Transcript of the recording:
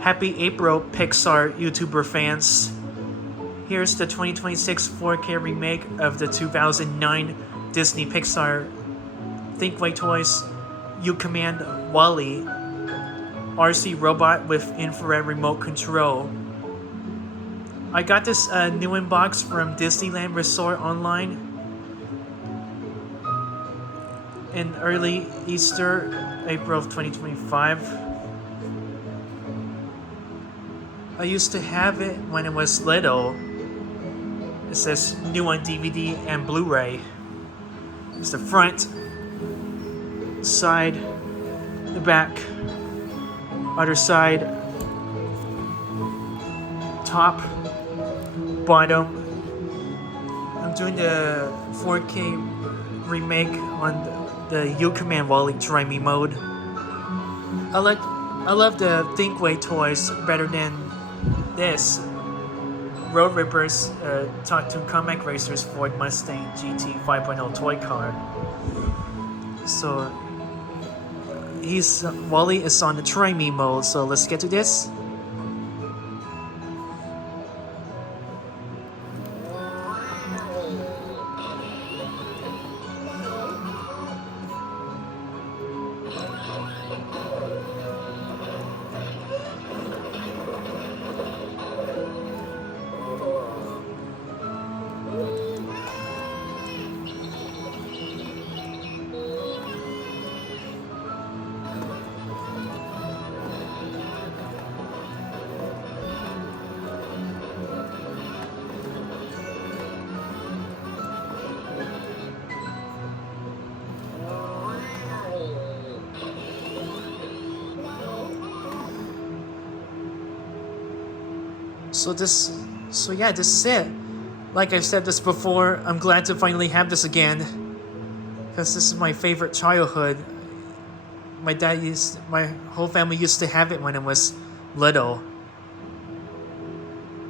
Happy April, Pixar YouTuber fans. Here's the 2026 4K remake of the 2009 Disney Pixar Thinkway toys. You command Wally, RC robot with infrared remote control. I got this new inbox from Disneyland Resort online in early Easter, April of 2025. I used to have it when it was little. It says new on DVD and Blu-ray. It's the front, side, the back, other side, top, bottom. I'm doing the 4K remake on the U Command Wally Try Me mode. I love the Thinkway toys better than this. Road Rippers talk to comic racers Ford Mustang GT 5.0 toy car. So Wally is on the Try Me mode, so let's get to this. So yeah, this is it. Like I've said this before, I'm glad to finally have this again, because this is my favorite childhood. My whole family used to have it when I was little.